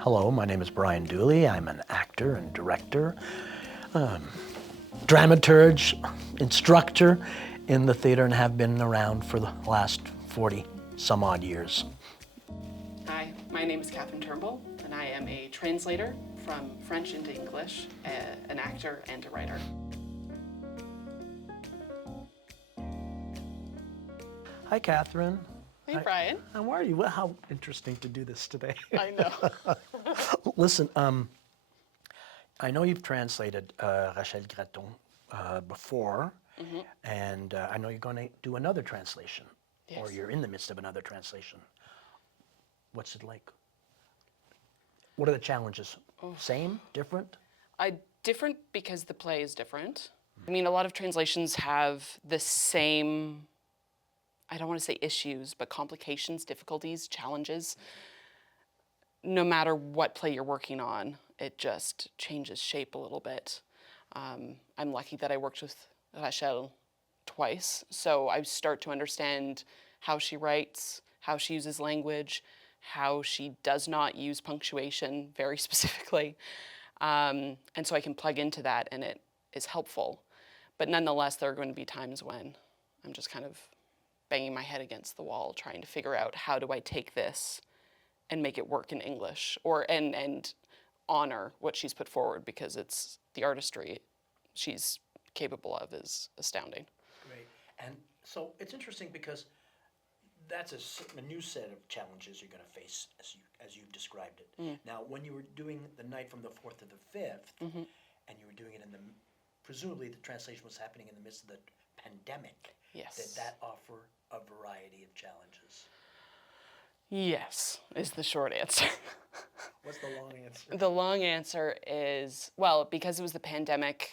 Hello, my name is Brian Dooley. I'm an actor and director, dramaturge, instructor in the theater, and have been around for the last 40 some odd years. Hi, my name is Catherine Turnbull, and I am a translator from French into English, an actor and a writer. Hi, Catherine. Hey, Brian. How are you? Well, how interesting to do this today. I know. Listen, I know you've translated Rachel Gratton before, and I know you're going to do another translation, or Yes. you're in the midst of another translation. What's it like? What are the challenges? Same? Different? Different because the play is different. I mean, a lot of translations have the same, I don't want to say issues, but complications, difficulties, challenges. No matter what play you're working on, it just changes shape a little bit. I'm lucky that I worked with Rachel twice, so I start to understand how she writes, how she uses language, how she does not use punctuation very specifically. And so I can plug into that and it is helpful. But nonetheless, there are going to be times when I'm just kind of banging my head against the wall trying to figure out how do I take this and make it work in English, or and honor what she's put forward, because it's the artistry she's capable of is astounding. Great. And so it's interesting because that's a new set of challenges you're going to face as you described it. Now, when you were doing the night from the 4th to the 5th, and you were doing it presumably the translation was happening in the midst of the pandemic. Yes. Did that offer a variety of challenges? Yes, is the short answer. What's the long answer? The long answer is, well, because it was the pandemic,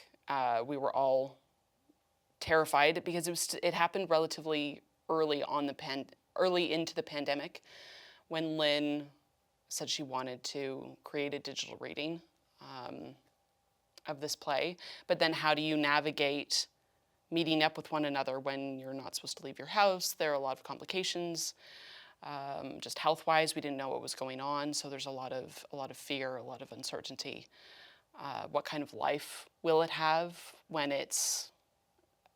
we were all terrified because it happened relatively early into the pandemic, when Lynn said she wanted to create a digital reading of this play. But then how do you navigate meeting up with one another when you're not supposed to leave your house? There are a lot of complications. Just health-wise, we didn't know what was going on, so there's a lot of fear, a lot of uncertainty. What kind of life will it have when it's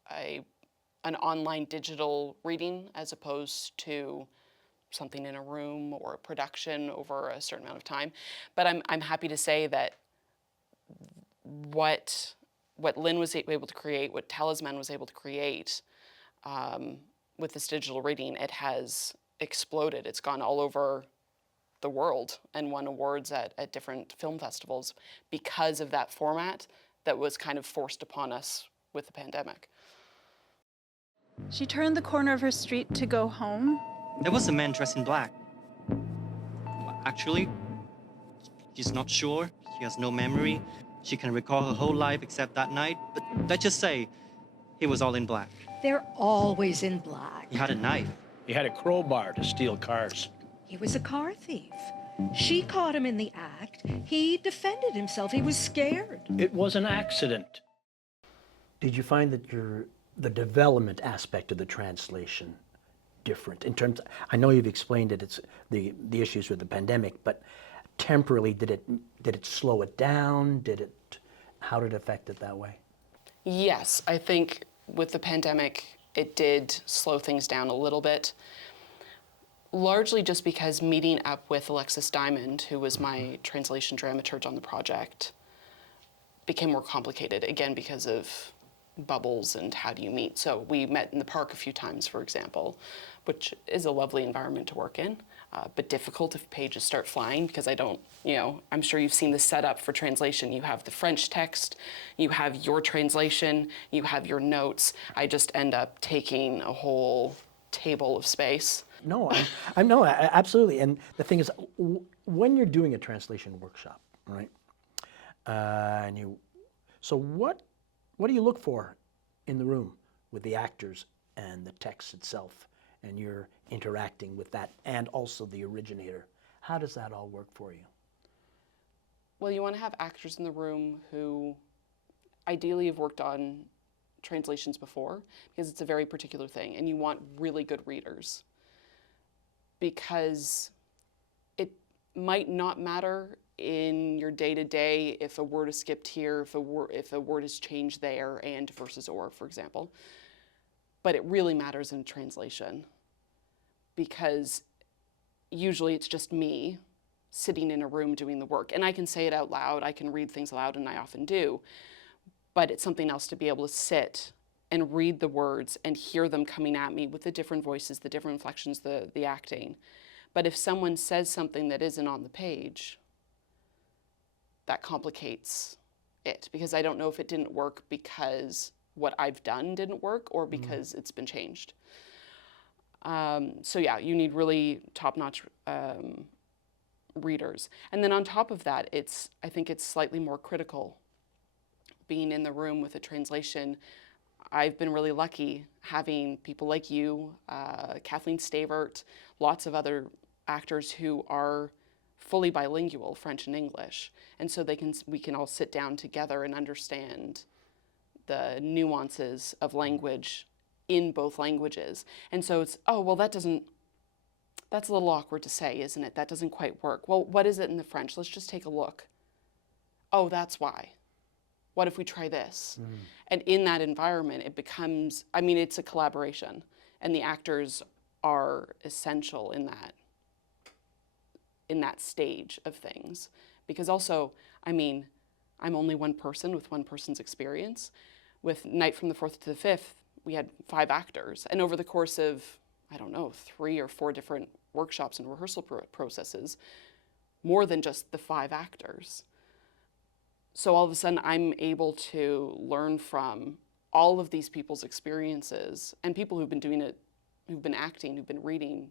an online digital reading as opposed to something in a room or a production over a certain amount of time? But I'm happy to say that what Lynn was able to create, what Talisman was able to create with this digital reading, it has exploded. It's gone all over the world and won awards at different film festivals because of that format that was kind of forced upon us with the pandemic. She turned the corner of her street to go home. There was a man dressed in black. Actually, she's not sure. She has no memory. She can recall her whole life except that night. But let's just say he was all in black. They're always in black. He had a knife. He had a crowbar to steal cars. He was a car thief. She caught him in the act. He defended himself. He was scared. It was an accident. Did you find that the development aspect of the translation different in terms? I know you've explained it. It's the issues with the pandemic, but temporarily, did it slow it down? How did it affect it that way? Yes, I think with the pandemic, it did slow things down a little bit. Largely just because meeting up with Alexis Diamond, who was my translation dramaturge on the project, became more complicated, again, because of bubbles and how do you meet. So we met in the park a few times, for example, which is a lovely environment to work in, but difficult if pages start flying, because I'm sure you've seen the setup for translation. You have the French text, you have your translation, you have your notes. I just end up taking a whole table of space. No, no, absolutely. And the thing is, when you're doing a translation workshop, right? So what do you look for in the room with the actors and the text itself, and you're interacting with that and also the originator? How does that all work for you? Well, you want to have actors in the room who ideally have worked on translations before, because it's a very particular thing, and you want really good readers, because it might not matter in your day-to-day if a word is skipped here, if a word is changed there, and versus or, for example. But it really matters in translation because usually it's just me sitting in a room doing the work. And I can say it out loud, I can read things aloud, and I often do. But it's something else to be able to sit and read the words and hear them coming at me with the different voices, the different inflections, the acting. But if someone says something that isn't on the page, that complicates it because I don't know if it didn't work because what I've done didn't work or because it's been changed. So yeah, you need really top-notch readers. And then on top of that, I think it's slightly more critical being in the room with a translation. I've been really lucky having people like you, Kathleen Stavert, lots of other actors who are fully bilingual, French and English. And so we can all sit down together and understand the nuances of language in both languages. And so it's, oh, well, that's a little awkward to say, isn't it? That doesn't quite work. Well, what is it in the French? Let's just take a look. Oh, that's why. What if we try this? And in that environment, it becomes, it's a collaboration, and the actors are essential in that stage of things. Because also, I'm only one person with one person's experience. With Night from the 4th to the 5th, we had 5 actors. And over the course of, 3 or 4 different workshops and rehearsal processes, more than just the 5 actors. So all of a sudden, I'm able to learn from all of these people's experiences and people who've been doing it, who've been acting, who've been reading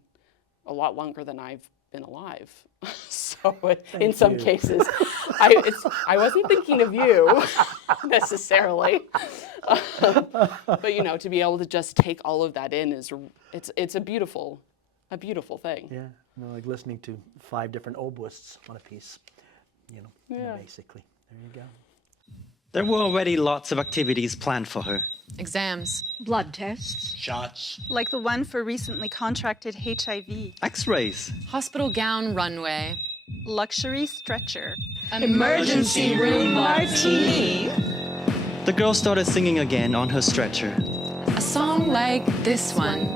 a lot longer than I've been alive. So in some cases, I wasn't thinking of you necessarily. But to be able to just take all of that in it's a beautiful thing. Yeah, like listening to 5 different oboists on a piece, basically. There you go. There were already lots of activities planned for her. Exams. Blood tests. Shots. Like the one for recently contracted HIV. X-rays. Hospital gown runway. Luxury stretcher. Emergency room martini. The girl started singing again on her stretcher. A song like this one.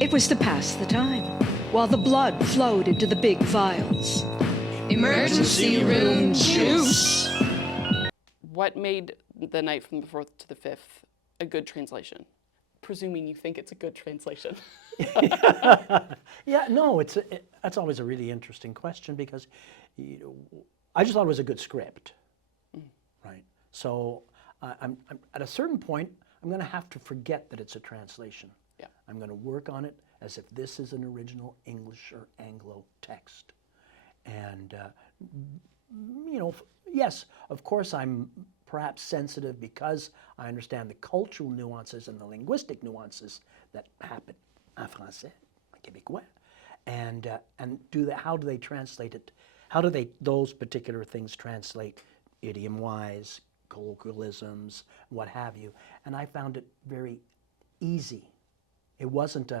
It was to pass the time, while the blood flowed into the big vials. Emergency room juice. What made The Night from the 4th to the 5th a good translation? Presuming you think it's a good translation. Yeah, no, that's always a really interesting question because I just thought it was a good script, right? So I'm at a certain point, I'm going to have to forget that it's a translation. Yeah. I'm going to work on it as if this is an original English or Anglo text. And, yes, of course I'm perhaps sensitive because I understand the cultural nuances and the linguistic nuances that happen en français, en québécois, and how do they translate it? How do those particular things translate idiom-wise, colloquialisms, what have you? And I found it very easy. It wasn't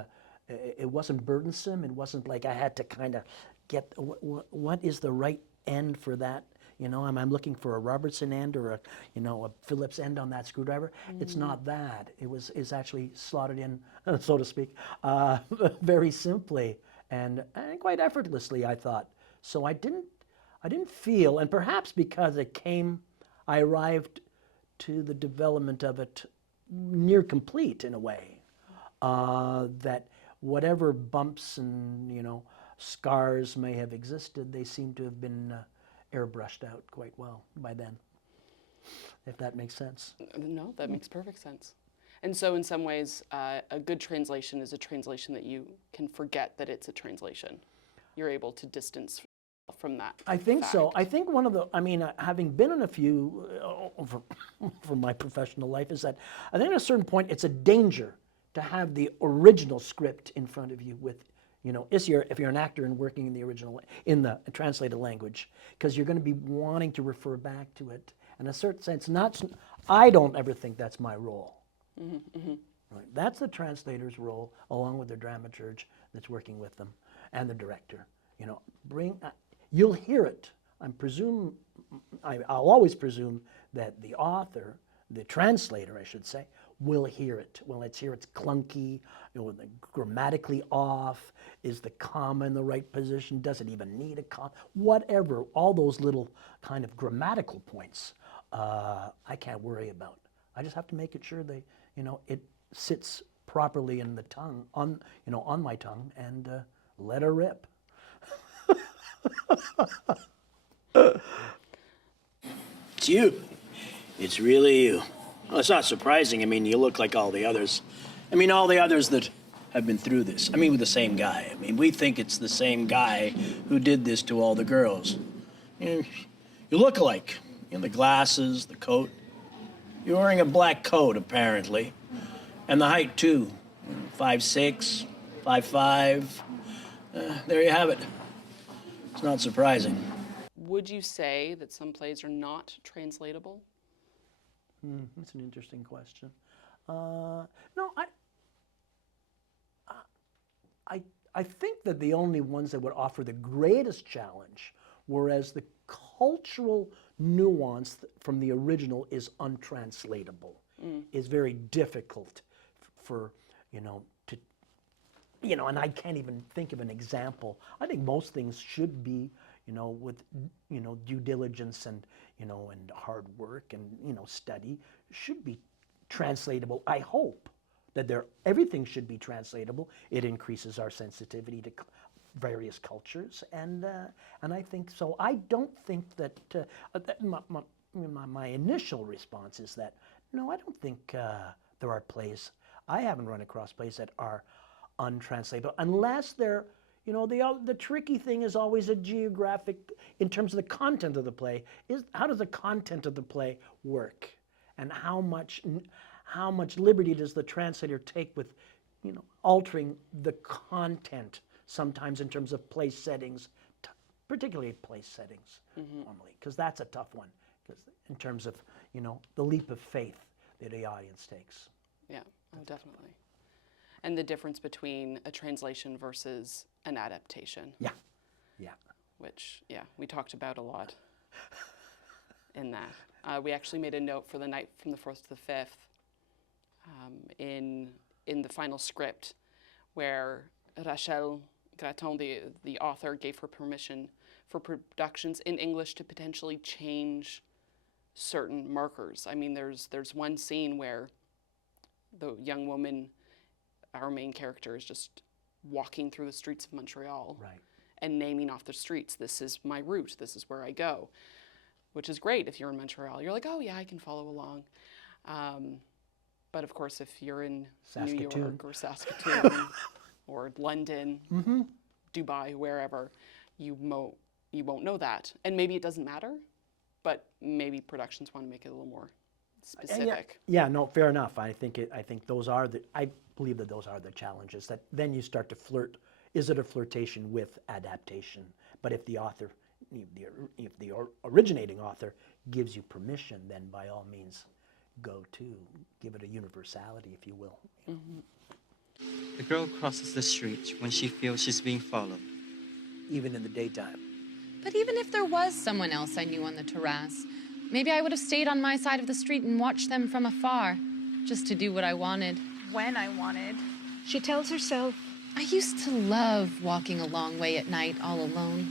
burdensome. It wasn't like I had to kind of get what is the right end for that. I'm looking for a Robertson end or a Phillips end on that screwdriver. It's not that. It's actually slotted in, so to speak, very simply and quite effortlessly, I thought. So I didn't feel, and perhaps because I arrived to the development of it near complete in a way, that whatever bumps and scars may have existed, they seem to have been airbrushed out quite well by then, if that makes sense. No, that makes perfect sense. And so in some ways, a good translation is a translation that you can forget that it's a translation. You're able to distance from that. I think fact. so. I think one of the, having been in a few from my professional life, is that I think at a certain point it's a danger to have the original script in front of you with, if you're an actor and working in the translated language, because you're going to be wanting to refer back to it. In a certain sense, I don't ever think that's my role. Right? That's the translator's role, along with the dramaturge that's working with them and the director. you know, you'll hear it. I'll always presume that the author, the translator, I should say, will hear it. Well, let's hear it's clunky, grammatically off. Is the comma in the right position? Does it even need a comma? Whatever, all those little kind of grammatical points, I can't worry about. I just have to make it sure it sits properly in the tongue, on my tongue, and let her rip. It's you. It's really you. Well, it's not surprising. I mean, you look like all the others. I mean, all the others that have been through this. I mean, with the same guy. I mean, we think it's the same guy who did this to all the girls. You look alike. The glasses, the coat. You're wearing a black coat, apparently. And the height, too. 5'6", 5'5". There you have it. It's not surprising. Would you say that some plays are not translatable? That's an interesting question. No, I think that the only ones that would offer the greatest challenge, whereas the cultural nuance from the original is untranslatable, is very difficult for, and I can't even think of an example. I think most things should be, with, due diligence and, and hard work and, study, should be translatable. I hope that everything should be translatable. It increases our sensitivity to various cultures, and I think so. I don't think that, my initial response is that, no, I don't think there are plays, I haven't run across plays that are untranslatable, unless they're, the tricky thing is always a geographic, in terms of the content of the play, is how does the content of the play work? And how much liberty does the translator take with, altering the content, sometimes in terms of place settings, particularly place settings, normally, because that's a tough one, because in terms of, the leap of faith that the audience takes. Yeah, oh, definitely. And the difference between a translation versus an adaptation. Yeah. Which, we talked about a lot in that. We actually made a note for the night from the 4th to the 5th in the final script, where Rachel Graton, the author, gave her permission for productions in English to potentially change certain markers. I mean, there's one scene where the young woman, our main character, is just walking through the streets of Montreal, Right. and naming off the streets. This is my route. This is where I go, which is great if you're in Montreal. You're like, oh yeah, I can follow along. But of course, if you're in New York or Saskatoon or London, Dubai, wherever, you won't know that. And maybe it doesn't matter, but maybe productions want to make it a little more specific. Yeah, no, fair enough. I believe that those are the challenges, that then you start to flirt. Is it a flirtation with adaptation? But if the author, if the originating author gives you permission, then by all means, give it a universality, if you will. The girl crosses the street when she feels she's being followed. Even in the daytime. But even if there was someone else I knew on the terrace, maybe I would have stayed on my side of the street and watched them from afar, just to do what I wanted. When I wanted. She tells herself, I used to love walking a long way at night all alone.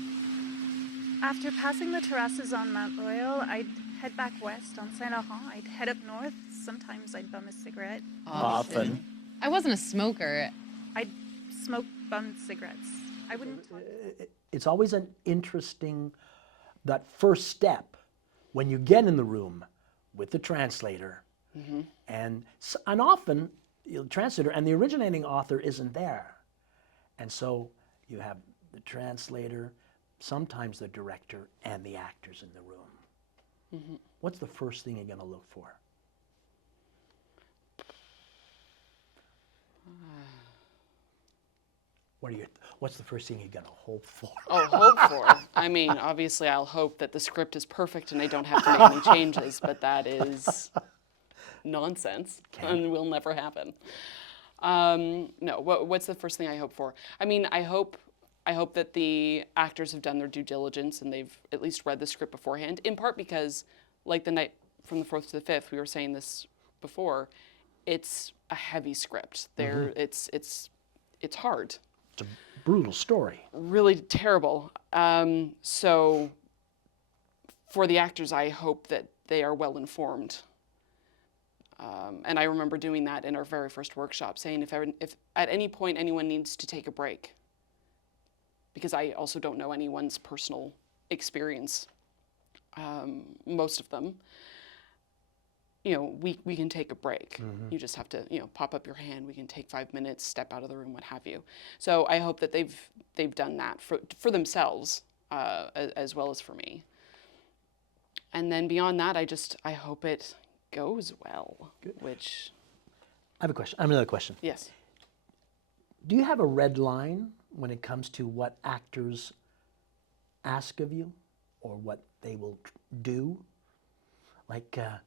After passing the terraces on Mount Royal, I'd head back west on Saint Laurent. I'd head up north. Sometimes I'd bum a cigarette. Often. I wasn't a smoker. I'd smoke bummed cigarettes. I wouldn't talk. It's always an interesting, that first step when you get in the room with the translator, and often the translator and the originating author isn't there. And so you have the translator, sometimes the director, and the actors in the room. What's the first thing you're going to look for? What's the first thing you're going to hope for? Oh, hope for. I mean, obviously, I'll hope that the script is perfect and I don't have to make any changes, but that is nonsense and will never happen. No, what's the first thing I hope for? I mean, I hope I hope that the actors have done their due diligence and they've at least read the script beforehand, in part because, like the night from the 4th to the 5th, we were saying this before, it's a heavy script. It's hard. It's a brutal story. Really terrible. So for the actors, I hope that they are well informed. And I remember doing that in our very first workshop, saying if at any point anyone needs to take a break, because I also don't know anyone's personal experience, most of them, we can take a break. You just have to, pop up your hand. We can take 5 minutes, step out of the room, what have you. So I hope that they've done that for themselves as well as for me. And then beyond that, I hope it goes well. Good. Which, I have a question. I have another question. yes, Do you have a red line when it comes to what actors ask of you or what they will do? Like, Catherine,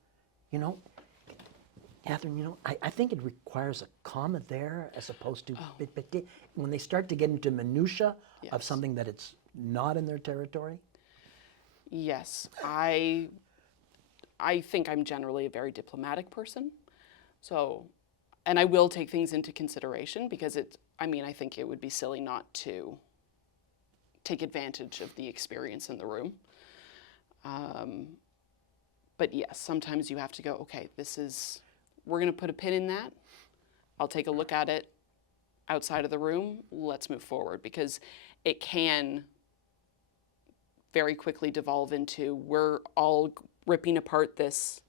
I think it requires a comma there as opposed to when they start to get into minutia of Yes. something that it's not in their territory. yes, I think I'm generally a very diplomatic person. So, and I will take things into consideration because I think it would be silly not to take advantage of the experience in the room. But yes, sometimes you have to go, okay, we're going to put a pin in that. I'll take a look at it outside of the room. Let's move forward, because it can very quickly devolve into we're all ripping apart this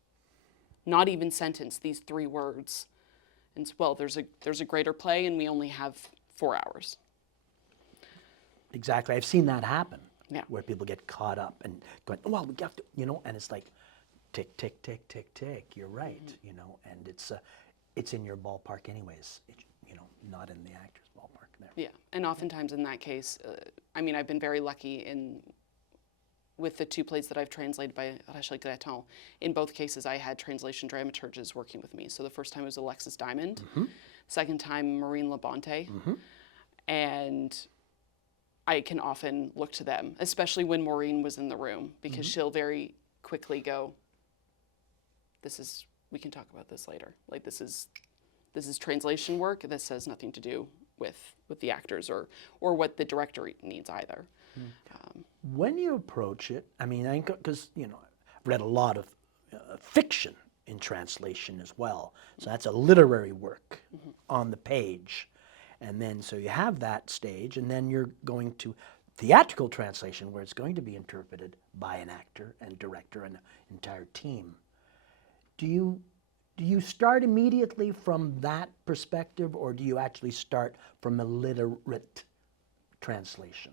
not even sentence, these 3 words. And well, there's a greater play and we only have 4 hours. Exactly. I've seen that happen. Yeah. Where people get caught up and going, well, we have to, and it's like, tick, tick, tick, tick, tick. You're right, and it's in your ballpark anyways. Not in the actor's ballpark there. Yeah, and oftentimes in that case, I've been very lucky with the 2 plays that I've translated by Rachel Greton. In both cases, I had translation dramaturges working with me. So the first time it was Alexis Diamond, second time Maureen Labonte, and I can often look to them, especially when Maureen was in the room, because she'll very quickly go, we can talk about this later. Like this is translation work. This has nothing to do with the actors or what the director needs either. When you approach it, because I've read a lot of fiction in translation as well. So that's a literary work on the page, and then so you have that stage, and then you're going to theatrical translation where it's going to be interpreted by an actor and director and an entire team. Do you start immediately from that perspective, or do you actually start from a literate translation?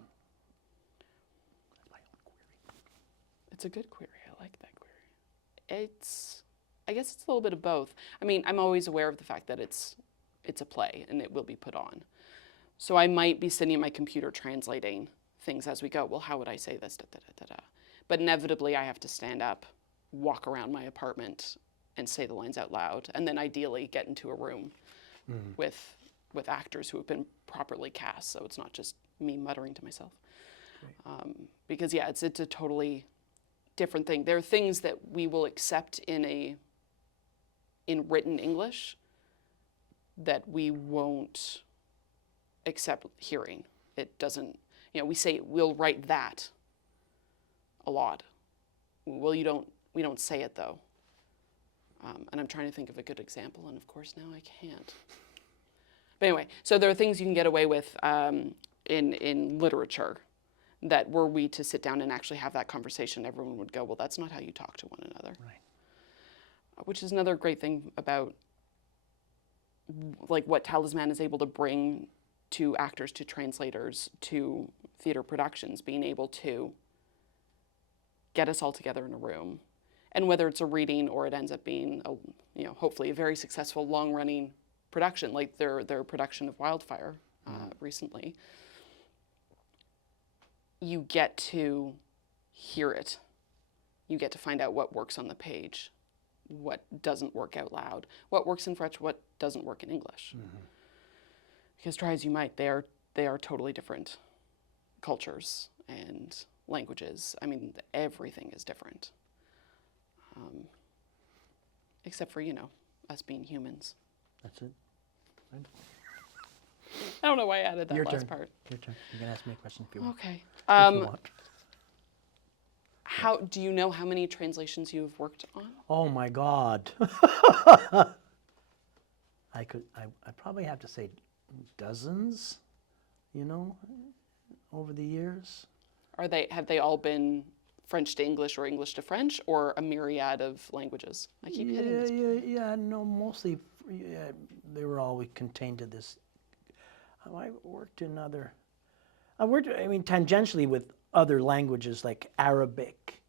That's my own query. It's a good query. I like that query. I guess it's a little bit of both. I'm always aware of the fact that it's a play and it will be put on. So I might be sitting at my computer translating things as we go. Well, how would I say this? Da, da, da, da, da. But inevitably I have to stand up, walk around my apartment, and say the lines out loud, and then ideally get into a room with actors who have been properly cast, so it's not just me muttering to myself. Because it's a totally different thing. There are things that we will accept in written English that we won't accept hearing. It doesn't, we say we'll write that a lot. Well, we don't say it though. And I'm trying to think of a good example, and of course now I can't. But anyway, so there are things you can get away with in literature that were we to sit down and actually have that conversation, everyone would go, well, that's not how you talk to one another. Right. Which is another great thing about like what Talisman is able to bring to actors, to translators, to theater productions, being able to get us all together in a room. And whether it's a reading or it ends up being, hopefully a very successful long-running production, like their production of Wildfire recently, you get to hear it. You get to find out what works on the page, what doesn't work out loud, what works in French, what doesn't work in English. Because try as you might, they are totally different cultures and languages. I mean, everything is different. Except for, us being humans. That's it. I don't know why I added that Your last turn. part. Your turn. You can ask me a question if you want. Okay. If you want. How do you know how many translations you've worked on? Oh my God. I probably have to say dozens, over the years. Have they all been French to English or English to French, or a myriad of languages? I keep hitting this. No, mostly, they were always contained to this. I worked, tangentially with other languages like Arabic,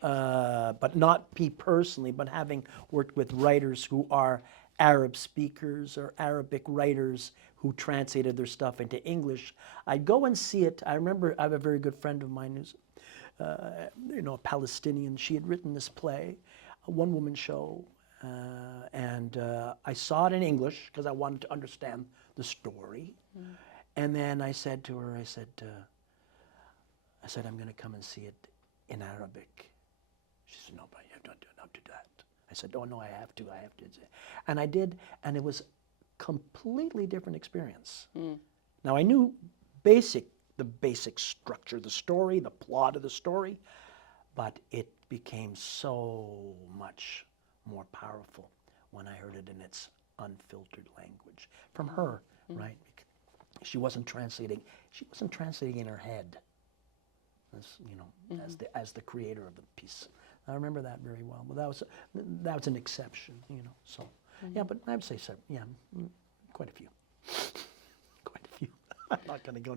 but not me personally, but having worked with writers who are Arab speakers or Arabic writers who translated their stuff into English. I'd go and see it. I remember I have a very good friend of mine who's, a Palestinian. She had written this play, a one-woman show, and I saw it in English because I wanted to understand the story. And then I said to her, I said, I'm going to come and see it in Arabic. She said, no, but you don't do that. I said, oh, no, I have to. And I did, and it was completely different experience. Now, I knew the basic structure of the story, the plot of the story, but it became so much more powerful when I heard it in its unfiltered language from her, right? She wasn't translating in her head, as the creator of the piece. I remember that very well. But that was an exception, So yeah, but I would say so. Yeah, quite a few. Quite a few. I'm not going to go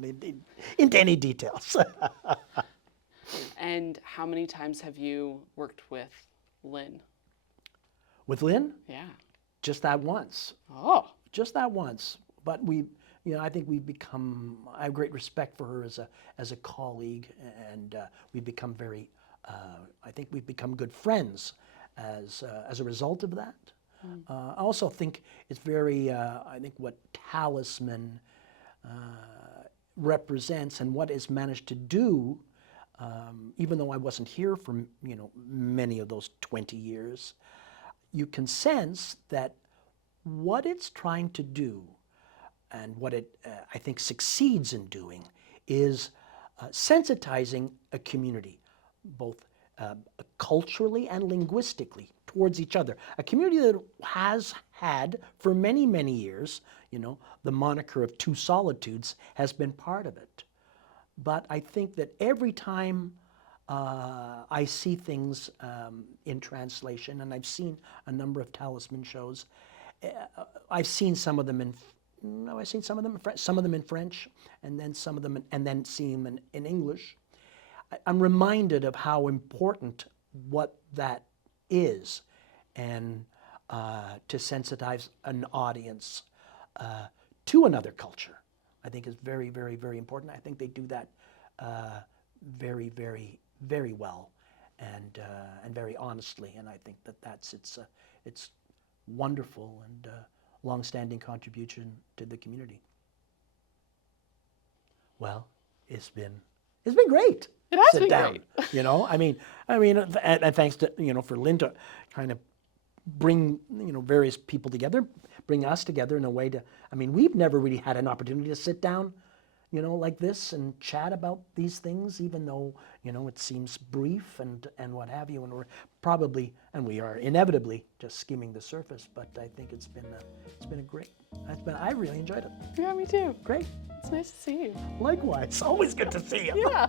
into any details. And how many times have you worked with Lynn? With Lynn? Yeah. Just that once. Oh. Just that once. But I think I have great respect for her as a colleague, and we've become I think we've become good friends as a result of that. I also think it's I think what Talisman represents and what it's managed to do, even though I wasn't here for, many of those 20 years, you can sense that what it's trying to do and what it, I think, succeeds in doing is sensitizing a community, both culturally and linguistically, towards each other. A community that has had, for many, many years, the moniker of Two Solitudes has been part of it. But I think that every time I see things in translation, and I've seen a number of Talisman shows, I've seen some of them in French, and then some of them, and then seeing them in English. I'm reminded of how important what that is, and to sensitize an audience to another culture, I think is very, very, very important. I think they do that very, very, very well, and very honestly. And I think that's its wonderful and long-standing contribution to the community. Well, it's been great. It has Sit been down, great. and thanks to for Lynn to kind of bring various people together, bring us together in a way to. We've never really had an opportunity to sit down, like this and chat about these things, even though it seems brief and what have you, and we are inevitably just skimming the surface. But I think I really enjoyed it. Yeah, me too. Great. It's nice to see you. Likewise, always good to see you. Yeah.